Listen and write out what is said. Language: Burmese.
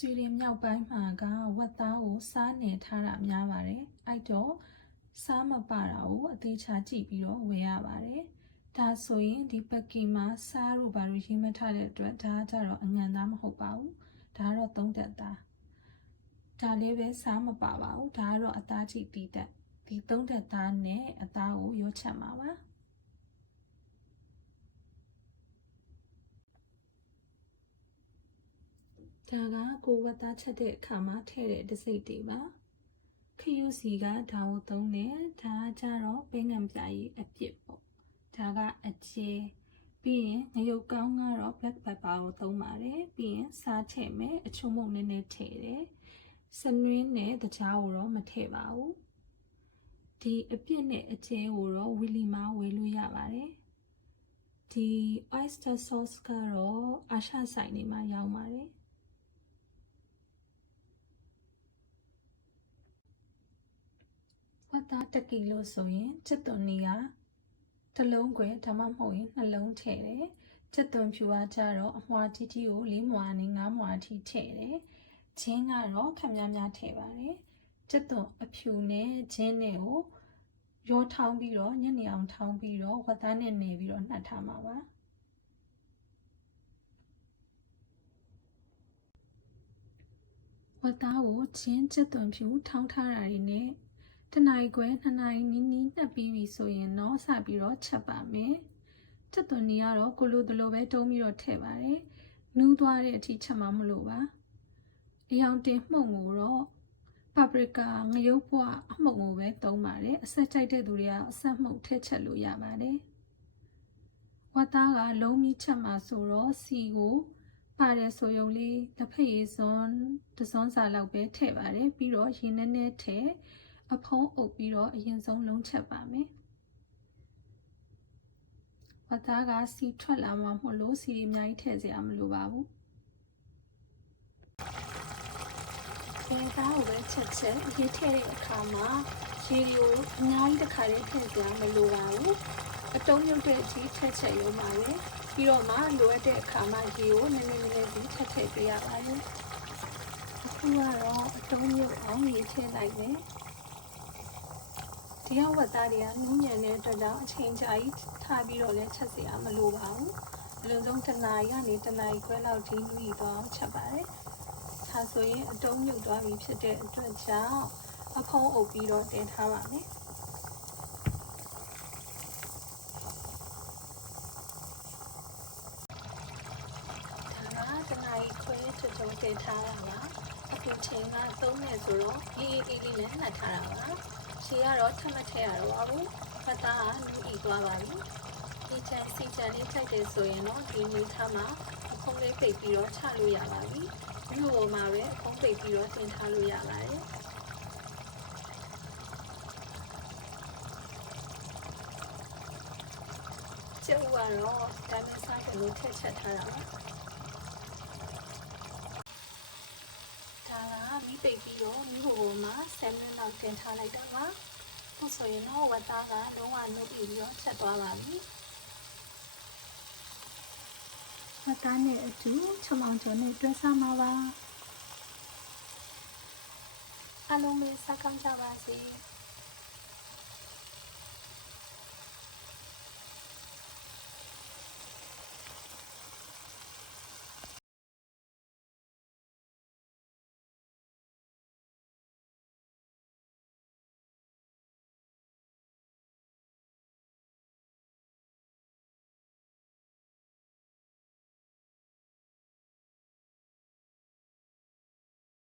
ဆွေရင်မြောက်ပိုင်းမှာကဝက်သားကိုစားနေထားတာများပါတယ်အဲ့တော့စားမပါတာကိုအသေးချာကြည့်ပြီးတော့ဝယ်ရပါတယ်ဒါဆိုရင်ဒီပက်ကီမှာစားလို့ဘာလို့ရေးမထားတဲ့အတွက်ဒါကြတော့အငံသားမဟုတ်ပါဘူးဒါကတော့သုံးသက်သားဒါလေးပဲစားမပါပါဘူးဒါကတော့အသားကြည့်တီးတက်ဒီသုံးသက်သားနဲ့အသားကိုရောချက်မှာပါဒါကကိုဝက်သားချက်တဲ့အခါမှာထည့်တဲ့တစိမ့်တွေပါခရူးစီကဒါကိုသုံးတယ်ဒါကြတော့ပိန်းငံပြားကြီးအပြစ်ပေါ့ဒါကအကျဲပြီးရင်ငရုတ်ကောင်းကတော့ black pepper ကိုသုံးပါတယ်ပြီးရင်စားထည့်မယ်အချုံမုတ်နည်းနည်းထည့်တယ်စနွင်းနဲ့တကြားကိုတော့မထည့်ပါဘူးဒီအပြစ်နဲ့အကျဲကိုတော့ဝီလီမှာဝယ်လို့ရပါတယ်ဒီ oyster sauce ကတော့အာရှဆိုင်တွေမှာရောင်းပါတယ်ဝက်သား1 ကီလိုဆိုရင်ချစ်သွန်နီကတစ်လုံးခွဲဒါမှမဟုတ်ရင်2 လုံးထည့်တယ်ချစ်သွန်ဖြူကကြတော့အမွှာကြီးကြီးကို4 မွှာနဲ့5 မွှာအထိထည့်တယ်ဂျင်းကတော့ခက်များများထည့်ပါတယ်ချစ်သွန်အဖြူနဲ့ဂျင်းနဲ့ကိုရောထောင်းပြီးတော့ညနေအောင်ထောင်းပြီးတော့ဝက်သားနဲ့နယ်ပြီးတော့နှက်ထားမှာပါဝက်သားကိုဂျင်းချစ်သွန်ဖြူထောင်းထားတာတွေနဲ့1 နာရီခွဲ2 နာရီနီးနီးနှက်ပြီးပြီဆိုရင်တော့စပြီးတော့ချက်ပါမယ်ချစ်သွန်နီကတော့ကိုလိုတလိုပဲတုံးပြီးတော့ထည့်ပါတယ်နူးသွားတဲ့အထိချက်မှမလို့ပါအယောင်တင်မှုန့်ကိုတော့ပါပရီကာငရုတ်ပွအမှုန့်ကိုပဲသုံးပါတယ်အဆက်ကြိုက်တဲ့သူတွေကအဆက်မှုန့်ထည့်ချက်လို့ရပါတယ်ဝက်သားကလုံးပြီးချက်မှာဆိုတော့စီကိုပါတယ်ဆိုရုံလေးတစ်ဖက်ရည်စွန်းတစ်စွန်းစာလောက်ပဲထည့်ပါတယ်ပြီးတော့ရေနည်းနည်းထည့်အဖုံးအုပ်ပြီးတော့အရင်ဆုံးလုံးချက်ပါမယ်ဝက်သားကစီထွက်လာမှမို့လို့စီတွေအများကြီးထည့်စရာမလိုပါဘူးဘယ်သားကိုပဲချက်ချက်ရေထည့်တဲ့အခါမှာရေကိုအများကြီးတစ်ခါလေးထည့်စရာမလိုပါဘူးအတုံးမြုပ်တဲ့အထိထည့်ချက်ရုံပါပဲပြီးတော့မှလိုအပ်တဲ့အခါမှာရေကိုနည်းနည်းစီထည့်ပေးရပါတယ်အခုကတော့အတုံးမြုပ်အောင်ရေထည့်လိုက်မယ်ဒီဝက်သားတွေကနူးညံ့တဲ့အတွက်ကြောင့်အချိန်ကြာကြီးထားပြီးတော့လည်းချက်စရာမလိုပါဘူးအလုံးစုံ1 နာရီကနေ1 နာရီခွဲလောက်ထိနူးရီသွားအောင်ချက်ပါတယ်ဒါဆိုရင်အတုံးမြုပ်သွားပြီဖြစ်တဲ့အတွက်ကြောင့်အဖုံးအုပ်ပြီးတော့တင်ထားပါမယ်ဒါက1 နာရီခွဲကျော်တင်ထားတာပါအခုချိန်က3 နဲ့ဆိုတော့အေးလေးနဲ့နှက်ထားတာပါခြေကတော့ထပ်မထည့်ရတော့ပါဘူးဖတ်သားကနူးဤသွားပါပြီဒီချန်စီချန်လေးထိုက်တယ်ဆိုရင်တော့ဒီနူးထားမှာအဖုံးလေးပိတ်ပြီးတော့ချလို့ရပါပြီမြို့ပေါ်မှာပဲအဖုံးပိတ်ပြီးတော့တင်ထားလို့ရပါတယ်ကျုပ်ကတော့ဒါမှစားတယ်လို့ထည့်ချက်ထားတာပါမိပိတ်ပြီးတော့မြို့ပေါ်မှာ7 မိနစ်လောက်တင်ထားလိုက်တာပါဟုတ်ဆိုရင်တော့ဝက်သားကလုံးဝနှုတ်ပြီးတော့ချက်သွားပါပြီဝက်သားနဲ့အတူချမောင်ကျော်နဲ့တွဲစားမှာပါအားလုံးပဲစားကောင်းကြပါစေ